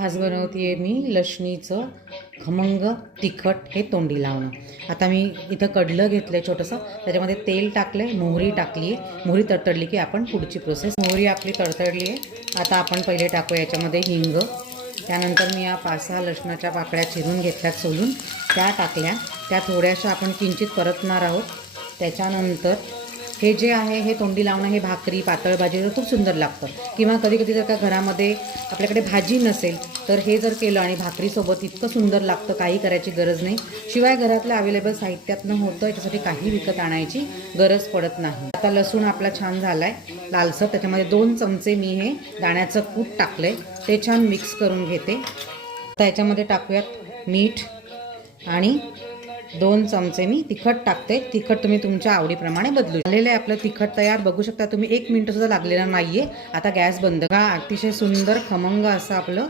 आज बनवते मी लसणीचं खमंग तिखट हे तोंडी लावणं। आता मी इथं कडलं घेतलं आहे छोटंसं, त्याच्यामध्ये तेल टाकलं आहे, मोहरी टाकली आहे। मोहरी तडतडली की आपण पुढची प्रोसेस। मोहरी आपली तडतडली आहे, आता आपण पहिले टाकू याच्यामध्ये हिंग। त्यानंतर मी या 5-6 लसणाच्या पाकळ्या चिरून घेतल्यात सोलून, त्या टाकल्या। त्या थोड्याशा आपण किंचित परतणार आहोत। त्याच्यानंतर हे जे आहे हे तोंडी लावणं हे भाकरी पातळ भाजीवर खूप सुंदर लागतं। किंवा कधी कधी जर का घरामध्ये आपल्याकडे भाजी नसेल तर हे जर केलं आणि भाकरीसोबत इतकं सुंदर लागतं, काही करायची गरज नाही। शिवाय घरातल्या अवेलेबल साहित्यातनं होतं, याच्यासाठी काही विकत आणायची गरज पडत नाही। आता लसूण आपला छान झाला आहे लालसर, त्याच्यामध्ये 2 चमचे मी हे दाण्याचं कूट टाकलं आहे, ते छान मिक्स करून घेते। आता याच्यामध्ये टाकूयात मीठ आणि 2 चमचे मी तिखट टाकते। तिखट तुम्ही तुमच्या आवडीप्रमाणे बदलू। झालेलं आहे आपलं तिखट तयार, बघू शकता तुम्ही 1 मिनिट सुद्धा लागलेला नाहीये। आता गॅस बंद करा। अतिशय सुंदर खमंग असं आपलं